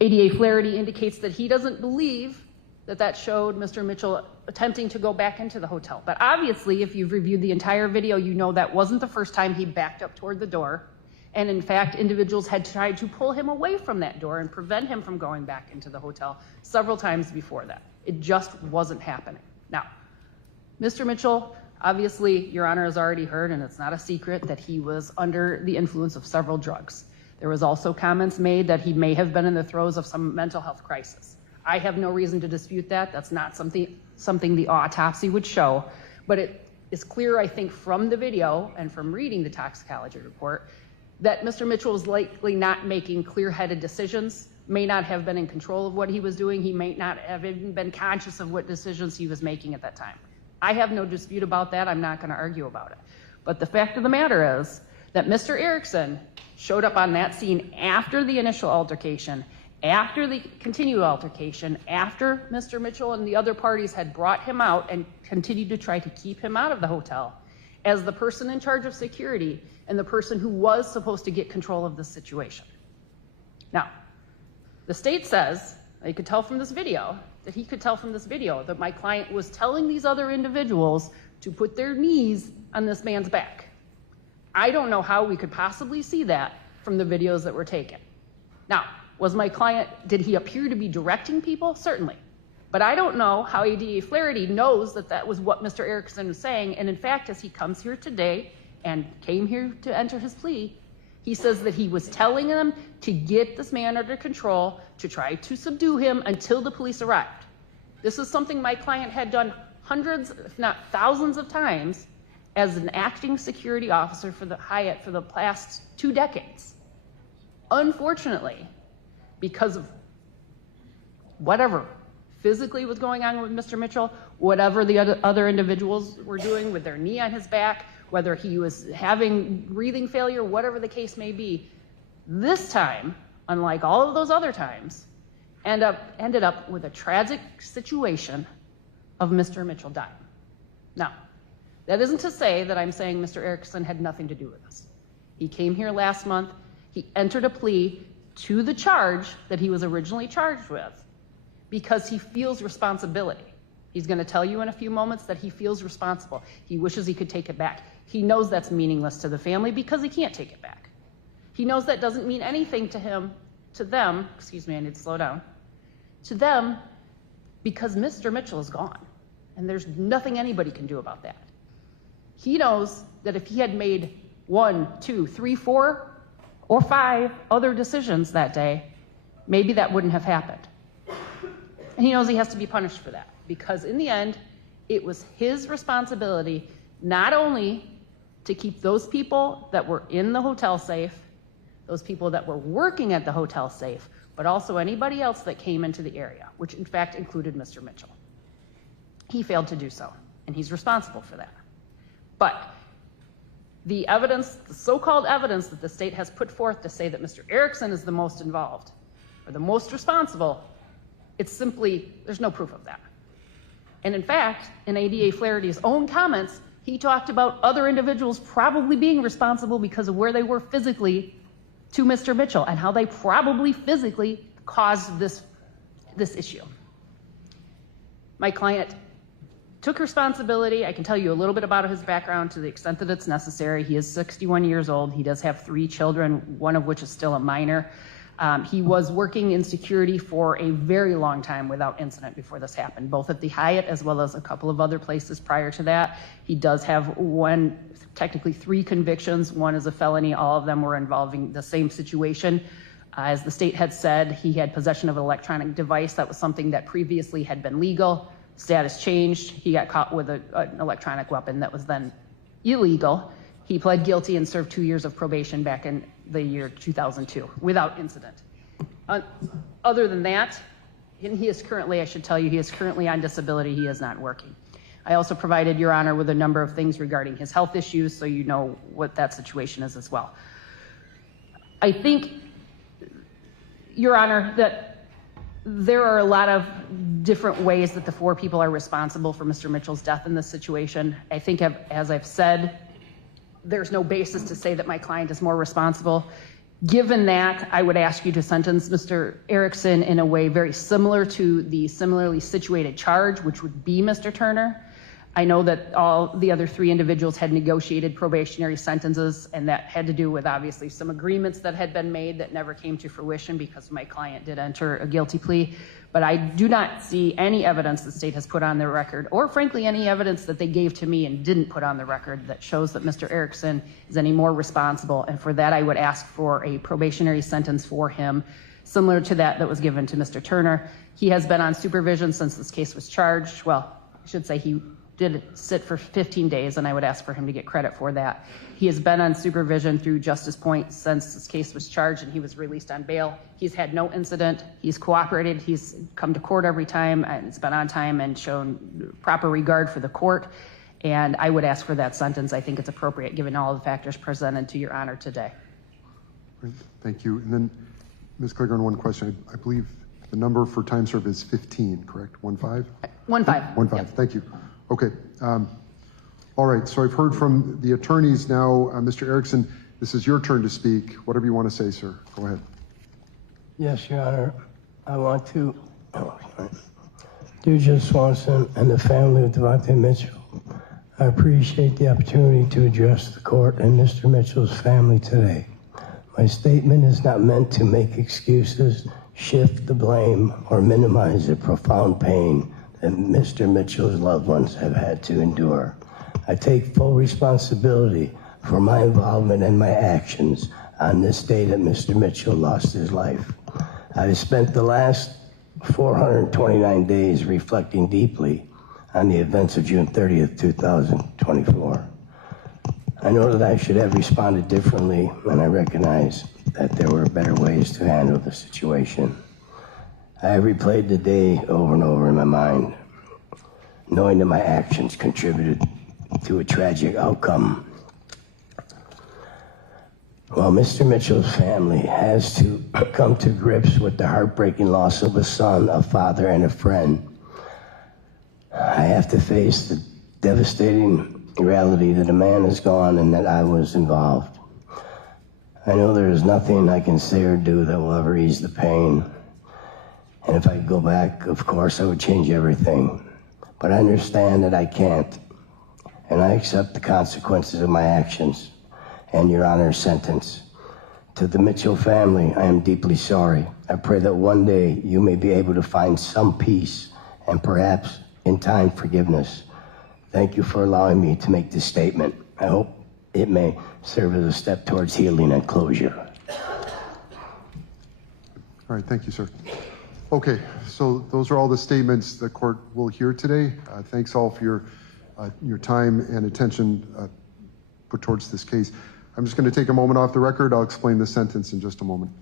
ADA Flaherty indicates that he doesn't believe that showed Mr. Mitchell attempting to go back into the hotel. But obviously, if you've reviewed the entire video, you know that wasn't the first time he backed up toward the door. And in fact, individuals had tried to pull him away from that door and prevent him from going back into the hotel several times before that. It just wasn't happening. Now, Mr. Mitchell, obviously, Your Honor has already heard, and it's not a secret, that he was under the influence of several drugs. There was also comments made that he may have been in the throes of some mental health crisis. I have no reason to dispute that. That's not something the autopsy would show, but it is clear, I think, from the video and from reading the toxicology report that Mr. Mitchell was likely not making clear-headed decisions, may not have been in control of what he was doing. He may not have even been conscious of what decisions he was making at that time. I have no dispute about that. I'm not going to argue about it. But the fact of the matter is that Mr. Erickson showed up on that scene after the initial altercation, after the continued altercation, after Mr. Mitchell and the other parties had brought him out and continued to try to keep him out of the hotel, as the person in charge of security and the person who was supposed to get control of the situation. Now, the state says, you could tell from this video, that he could tell from this video that my client was telling these other individuals to put their knees on this man's back. I don't know how we could possibly see that from the videos that were taken. Now, was my client, did he appear to be directing people? Certainly. But I don't know how ADA Flaherty knows that that was what Mr. Erickson was saying. And in fact, as he comes here today and came here to enter his plea, he says that he was telling them to get this man under control, to try to subdue him until the police arrived. This is something my client had done hundreds, if not thousands of times as an acting security officer for the Hyatt for the past 2 decades. Unfortunately, because of whatever physically was going on with Mr. Mitchell, whatever the other individuals were doing with their knee on his back, whether he was having breathing failure, whatever the case may be, this time, unlike all of those other times, ended up with a tragic situation of Mr. Mitchell dying. Now, that isn't to say that I'm saying Mr. Erickson had nothing to do with this. He came here last month. He entered a plea to the charge that he was originally charged with because he feels responsibility. He's going to tell you in a few moments that he feels responsible. He wishes he could take it back. He knows that's meaningless to the family because he can't take it back. He knows that doesn't mean anything to him, to them, excuse me, I need to slow down, to them because Mr. Mitchell is gone and there's nothing anybody can do about that. He knows that if he had made 1, 2, 3, 4, or 5 other decisions that day, maybe that wouldn't have happened. And he knows he has to be punished for that because in the end, it was his responsibility not only to keep those people that were in the hotel safe, those people that were working at the hotel safe, but also anybody else that came into the area, which in fact included Mr. Mitchell. He failed to do so, and he's responsible for that. But the evidence, the so-called evidence that the state has put forth to say that Mr. Erickson is the most involved or the most responsible, it's simply, there's no proof of that. And in fact, in ADA Flaherty's own comments, he talked about other individuals probably being responsible because of where they were physically to Mr. Mitchell and how they probably physically caused this issue. My client took responsibility. I can tell you a little bit about his background to the extent that it's necessary. He is 61 years old. He does have 3 children, one of which is still a minor. He was working in security for a very long time without incident before this happened, both at the Hyatt as well as a couple of other places prior to that. He does have technically 3 convictions. One is a felony. All of them were involving the same situation. As the state had said, he had possession of an electronic device. That was something that previously had been legal. Status changed. He got caught with an electronic weapon that was then illegal. He pled guilty and served 2 years of probation back in the year 2002 without incident. Other than that, and he is currently, I should tell you, he is currently on disability. He is not working. I also provided Your Honor with a number of things regarding his health issues, so you know what that situation is as well. I think, Your Honor, that there are a lot of different ways that the 4 people are responsible for Mr. Mitchell's death in this situation. I think, as I've said, there's no basis to say that my client is more responsible. Given that, I would ask you to sentence Mr. Erickson in a way very similar to the similarly situated charge, which would be Mr. Turner. I know that all the other 3 individuals had negotiated probationary sentences, and that had to do with obviously some agreements that had been made that never came to fruition because my client did enter a guilty plea. But I do not see any evidence the state has put on the record, or frankly any evidence that they gave to me and didn't put on the record that shows that Mr. Erickson is any more responsible. And for that, I would ask for a probationary sentence for him similar to that was given to Mr. Turner. He has been on supervision since this case was charged. Well, I should say he did sit for 15 days, and I would ask for him to get credit for that. He has been on supervision through Justice Point since this case was charged, and he was released on bail. He's had no incident. He's cooperated. He's come to court every time, and it's been on time and shown proper regard for the court. And I would ask for that sentence. I think it's appropriate given all the factors presented to Your Honor today. Great. Thank you. And then, Ms. Claiborne, one question. I believe the number for time served is 15, correct? 15? 15. Yep. Thank you. Okay. All right. So I've heard from the attorneys now. Mr. Erickson, this is your turn to speak. Whatever you want to say, sir. Go ahead. Yes, Your Honor. I want to, dear Judge Swanson and the family of Devontae Mitchell, I appreciate the opportunity to address the court and Mr. Mitchell's family today. My statement is not meant to make excuses, shift the blame, or minimize the profound pain that Mr. Mitchell's loved ones have had to endure. I take full responsibility for my involvement and my actions on this day that Mr. Mitchell lost his life. I spent the last 429 days reflecting deeply on the events of June 30th, 2024. I know that I should have responded differently, and I recognize that there were better ways to handle the situation. I have replayed the day over and over in my mind, knowing that my actions contributed to a tragic outcome. While Mr. Mitchell's family has to come to grips with the heartbreaking loss of a son, a father, and a friend, I have to face the devastating reality that a man is gone and that I was involved. I know there is nothing I can say or do that will ever ease the pain. And if I could go back, of course, I would change everything. But I understand that I can't. And I accept the consequences of my actions and Your Honor's sentence. To the Mitchell family, I am deeply sorry. I pray that one day you may be able to find some peace and perhaps, in time, forgiveness. Thank you for allowing me to make this statement. I hope it may serve as a step towards healing and closure. All right. Thank you, sir. Okay, so those are all the statements the court will hear today. Thanks all for your time and attention put towards this case. I'm just going to take a moment off the record. I'll explain the sentence in just a moment.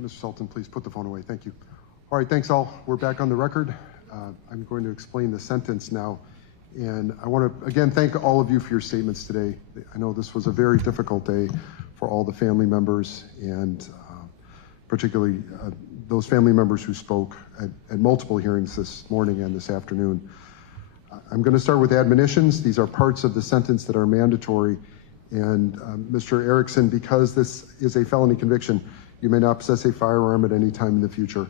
Mr. Sultan, please put the phone away. Thank you. All right, thanks all. We're back on the record. I'm going to explain the sentence now. And I want to, again, thank all of you for your statements today. I know this was a very difficult day for all the family members, and particularly those family members who spoke at multiple hearings this morning and this afternoon. I'm going to start with admonitions. These are parts of the sentence that are mandatory. And Mr. Erickson, because this is a felony conviction, you may not possess a firearm at any time in the future.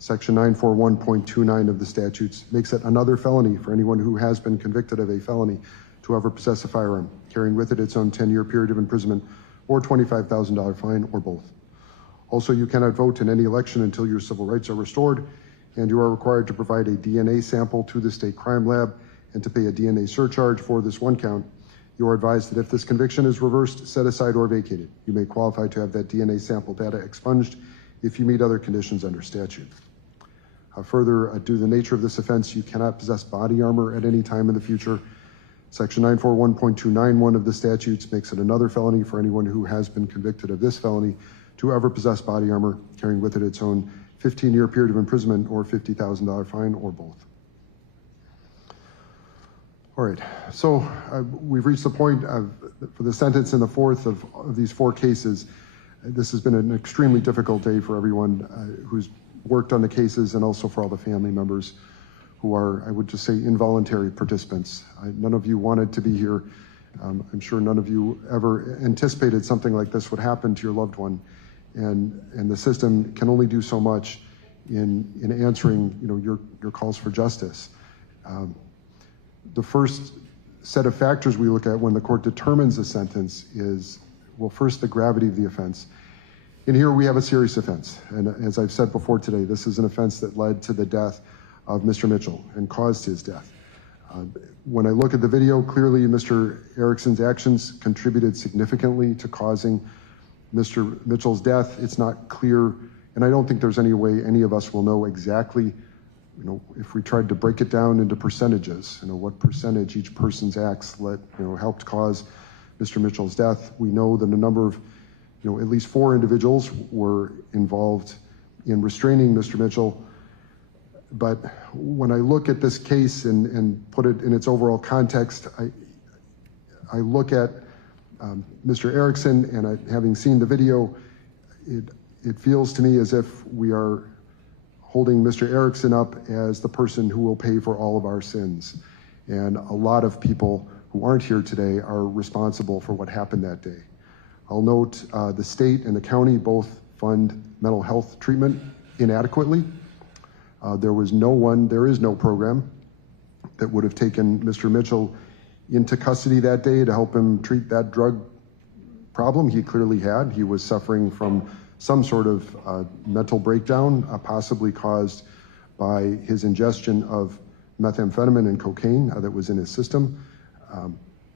Section 941.29 of the statutes makes it another felony for anyone who has been convicted of a felony to ever possess a firearm, carrying with it its own 10-year period of imprisonment or $25,000 fine, or both. Also, you cannot vote in any election until your civil rights are restored, and you are required to provide a DNA sample to the state crime lab and to pay a DNA surcharge for this one count. You are advised that if this conviction is reversed, set aside, or vacated, you may qualify to have that DNA sample data expunged if you meet other conditions under statute. Further, due to the nature of this offense, you cannot possess body armor at any time in the future. Section 941.291 of the statutes makes it another felony for anyone who has been convicted of this felony to ever possess body armor, carrying with it its own 15-year period of imprisonment or $50,000 fine, or both. All right, so we've reached the point for the sentence in the fourth of these four cases. This has been an extremely difficult day for everyone who's worked on the cases, and also for all the family members who are, I would just say, involuntary participants. None of you wanted to be here. I'm sure none of you ever anticipated something like this would happen to your loved one. and the system can only do so much in answering, your calls for justice. The first set of factors we look at when the court determines a sentence is, well, first, the gravity of the offense. And here we have a serious offense. And as I've said before today, this is an offense that led to the death of Mr. Mitchell and caused his death. When I look at the video, clearly Mr. Erickson's actions contributed significantly to causing Mr. Mitchell's death. It's not clear, and I don't think there's any way any of us will know exactly, if we tried to break it down into percentages, what percentage each person's acts helped cause Mr. Mitchell's death. We know that a number of, at least 4 individuals were involved in restraining Mr. Mitchell. But when I look at this case and put it in its overall context, I look at Mr. Erickson, and having seen the video, it feels to me as if we are holding Mr. Erickson up as the person who will pay for all of our sins. And a lot of people who aren't here today are responsible for what happened that day. I'll note the state and the county both fund mental health treatment inadequately. There is no program that would have taken Mr. Mitchell into custody that day to help him treat that drug problem he clearly had. He was suffering from some sort of mental breakdown, possibly caused by his ingestion of methamphetamine and cocaine that was in his system.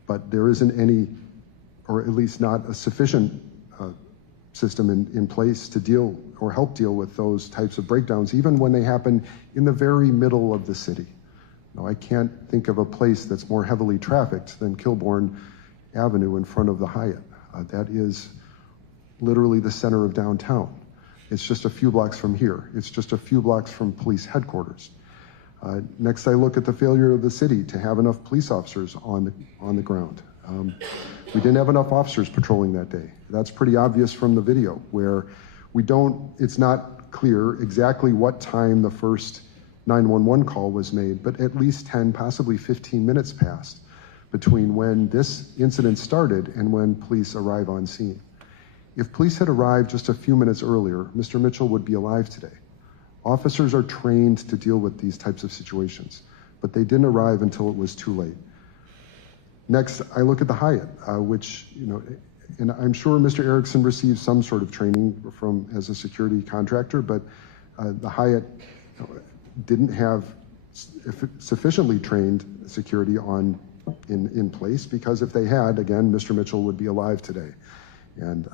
But there isn't any, or at least not a sufficient system in place to deal or help deal with those types of breakdowns, even when they happen in the very middle of the city. I can't think of a place that's more heavily trafficked than Kilbourne Avenue in front of the Hyatt. That is literally the center of downtown. It's just a few blocks from here. It's just a few blocks from police headquarters. Next, I look at the failure of the city to have enough police officers on the ground. We didn't have enough officers patrolling that day. That's pretty obvious from the video, where it's not clear exactly what time the first 911 call was made, but at least 10, possibly 15 minutes passed between when this incident started and when police arrive on scene. If police had arrived just a few minutes earlier, Mr. Mitchell would be alive today. Officers are trained to deal with these types of situations, but they didn't arrive until it was too late. Next, I look at the Hyatt, which, and I'm sure Mr. Erickson received some sort of training as a security contractor, but the Hyatt didn't have sufficiently trained security in place, because if they had, again, Mr. Mitchell would be alive today. And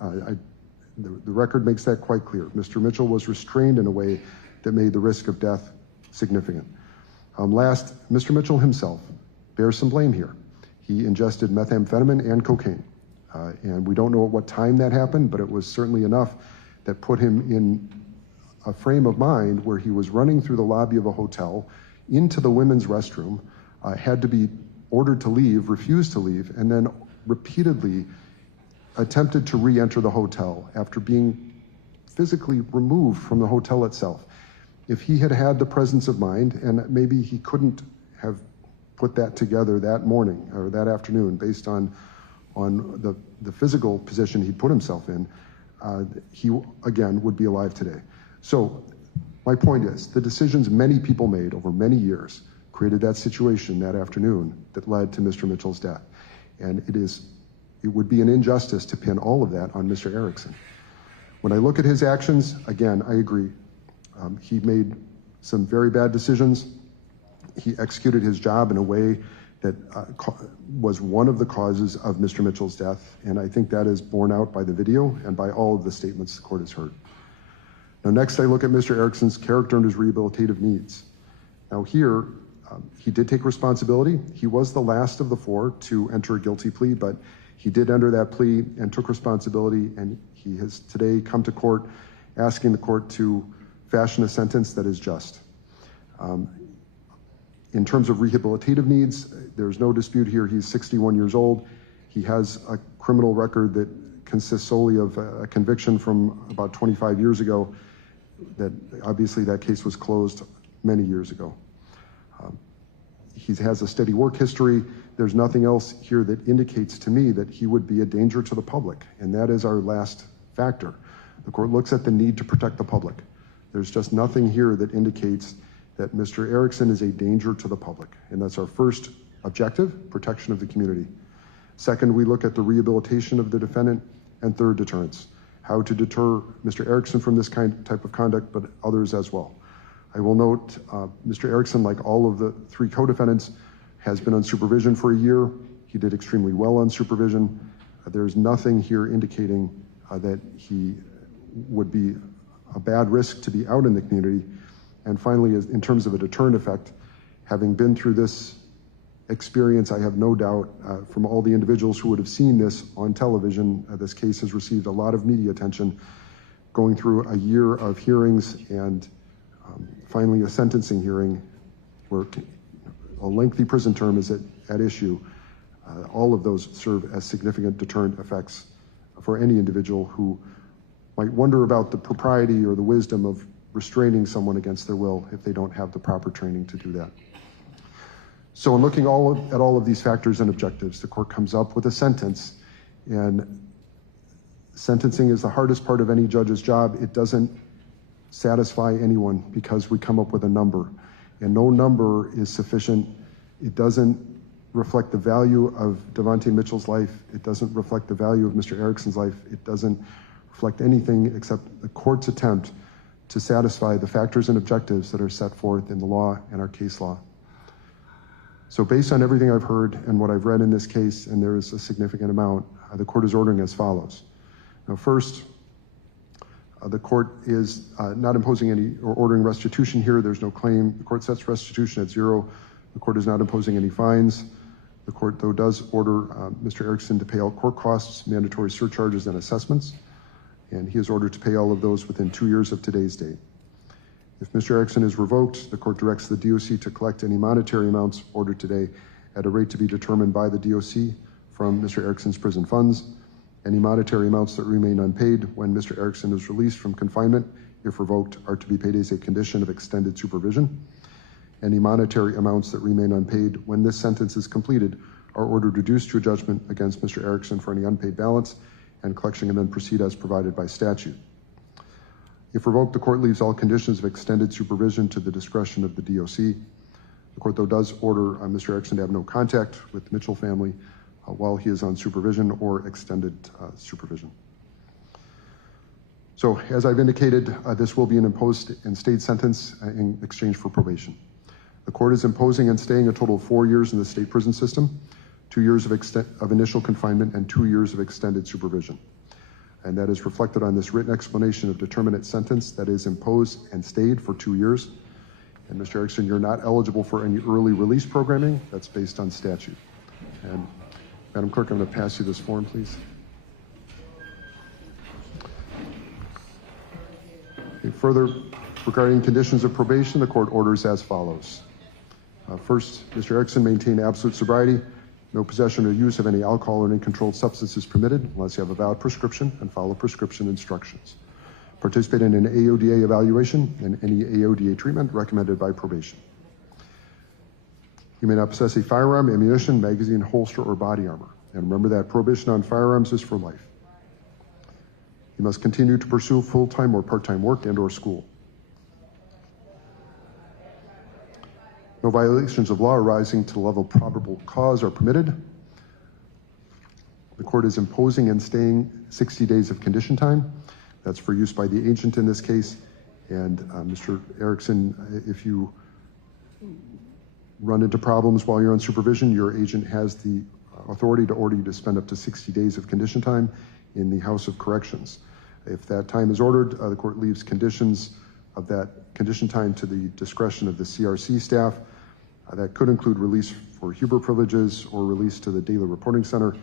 the record makes that quite clear. Mr. Mitchell was restrained in a way that made the risk of death significant. Last, Mr. Mitchell himself bears some blame here. He ingested methamphetamine and cocaine. And we don't know at what time that happened, but it was certainly enough that put him in a frame of mind where he was running through the lobby of a hotel into the women's restroom, had to be ordered to leave, refused to leave, and then repeatedly attempted to re-enter the hotel after being physically removed from the hotel itself. If he had had the presence of mind, and maybe he couldn't have put that together that morning or that afternoon based on the physical position he put himself in, he, again, would be alive today. So my point is, the decisions many people made over many years created that situation that afternoon that led to Mr. Mitchell's death. And it would be an injustice to pin all of that on Mr. Erickson. When I look at his actions, again, I agree. He made some very bad decisions. He executed his job in a way that was one of the causes of Mr. Mitchell's death, and I think that is borne out by the video and by all of the statements the court has heard. Now, next, I look at Mr. Erickson's character and his rehabilitative needs. Now here, he did take responsibility. He was the last of the 4 to enter a guilty plea, but he did enter that plea and took responsibility, and he has today come to court asking the court to fashion a sentence that is just. In terms of rehabilitative needs, there's no dispute here. He's 61 years old. He has a criminal record that consists solely of a conviction from about 25 years ago. That obviously that case was closed many years ago. He has a steady work history. There's nothing else here that indicates to me that he would be a danger to the public, and that is our last factor. The court looks at the need to protect the public. There's just nothing here that indicates that Mr. Erickson is a danger to the public, and that's our first objective, protection of the community. Second, we look at the rehabilitation of the defendant, and third, deterrence, how to deter Mr. Erickson from this type of conduct, but others as well. I will note Mr. Erickson, like all of the 3 co-defendants, has been on supervision for a year. He did extremely well on supervision. There's nothing here indicating that he would be a bad risk to be out in the community. And finally, in terms of a deterrent effect, having been through this experience, I have no doubt from all the individuals who would have seen this on television, this case has received a lot of media attention, going through a year of hearings and finally a sentencing hearing where a lengthy prison term is at issue. All of those serve as significant deterrent effects for any individual who might wonder about the propriety or the wisdom of restraining someone against their will if they don't have the proper training to do that. So in looking at all of these factors and objectives, the court comes up with a sentence, and sentencing is the hardest part of any judge's job. It doesn't satisfy anyone because we come up with a number, and no number is sufficient. It doesn't reflect the value of Devontae Mitchell's life. It doesn't reflect the value of Mr. Erickson's life. It doesn't reflect anything except the court's attempt to satisfy the factors and objectives that are set forth in the law and our case law. So based on everything I've heard and what I've read in this case, and there is a significant amount, the court is ordering as follows. Now first, the court is not imposing any or ordering restitution here. There's no claim. The court sets restitution at 0. The court is not imposing any fines. The court, though, does order Mr. Erickson to pay all court costs, mandatory surcharges, and assessments, and he is ordered to pay all of those within 2 years of today's date. If Mr. Erickson is revoked, the court directs the DOC to collect any monetary amounts ordered today at a rate to be determined by the DOC from Mr. Erickson's prison funds. Any monetary amounts that remain unpaid when Mr. Erickson is released from confinement, if revoked, are to be paid as a condition of extended supervision. Any monetary amounts that remain unpaid when this sentence is completed are ordered reduced to a judgment against Mr. Erickson for any unpaid balance, and collection can then proceed as provided by statute. If revoked, the court leaves all conditions of extended supervision to the discretion of the DOC. The court, though, does order Mr. Erickson to have no contact with the Mitchell family while he is on supervision or extended supervision. So, as I've indicated, this will be an imposed and stayed sentence in exchange for probation. The court is imposing and staying a total of 4 years in the state prison system, 2 years of initial confinement, and 2 years of extended supervision. And that is reflected on this written explanation of determinate sentence that is imposed and stayed for 2 years. And Mr. Erickson, you're not eligible for any early release programming. That's based on statute. And Madam Clerk, I'm going to pass you this form, please. Okay, further, regarding conditions of probation, the court orders as follows. First, Mr. Erickson maintain absolute sobriety. No possession or use of any alcohol or any controlled substance is permitted unless you have a valid prescription and follow prescription instructions. Participate in an AODA evaluation and any AODA treatment recommended by probation. You may not possess a firearm, ammunition, magazine, holster, or body armor. And remember that prohibition on firearms is for life. You must continue to pursue full-time or part-time work and/or school. No violations of law arising to the level of probable cause are permitted. The court is imposing and staying 60 days of condition time. That's for use by the agent in this case. And Mr. Erickson, if you run into problems while you're on supervision, your agent has the authority to order you to spend up to 60 days of condition time in the House of Corrections. If that time is ordered, the court leaves conditions of that condition time to the discretion of the CRC staff. That could include release for Huber privileges or release to the Daily Reporting Center,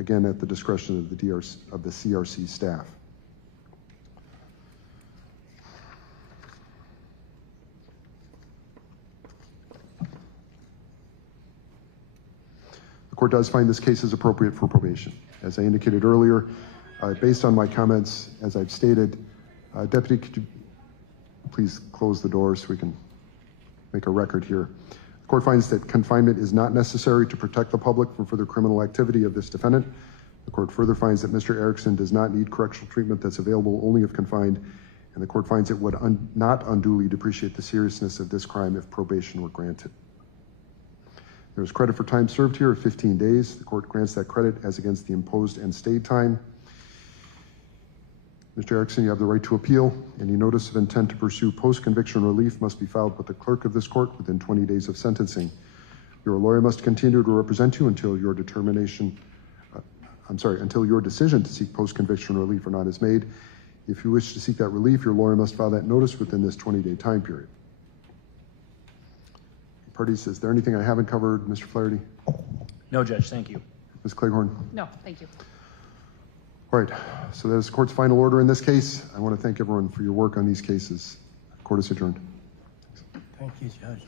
again at the discretion of the CRC staff. The court does find this case is appropriate for probation. As I indicated earlier, based on my comments, as I've stated, Deputy, could you please close the door so we can make a record here. The court finds that confinement is not necessary to protect the public from further criminal activity of this defendant. The court further finds that Mr. Erickson does not need correctional treatment that's available only if confined, and the court finds it would not unduly depreciate the seriousness of this crime if probation were granted. There is credit for time served here of 15 days. The court grants that credit as against the imposed and stayed time. Mr. Erickson, you have the right to appeal. Any notice of intent to pursue post-conviction relief must be filed with the clerk of this court within 20 days of sentencing. Your lawyer must continue to represent you until your until your decision to seek post-conviction relief or not is made. If you wish to seek that relief, your lawyer must file that notice within this 20-day time period. Parties, is there anything I haven't covered, Mr. Flaherty? No, Judge, thank you. Ms. Cleghorn? No, thank you. All right, so that is the court's final order in this case. I want to thank everyone for your work on these cases. Court is adjourned. Thank you, Judge.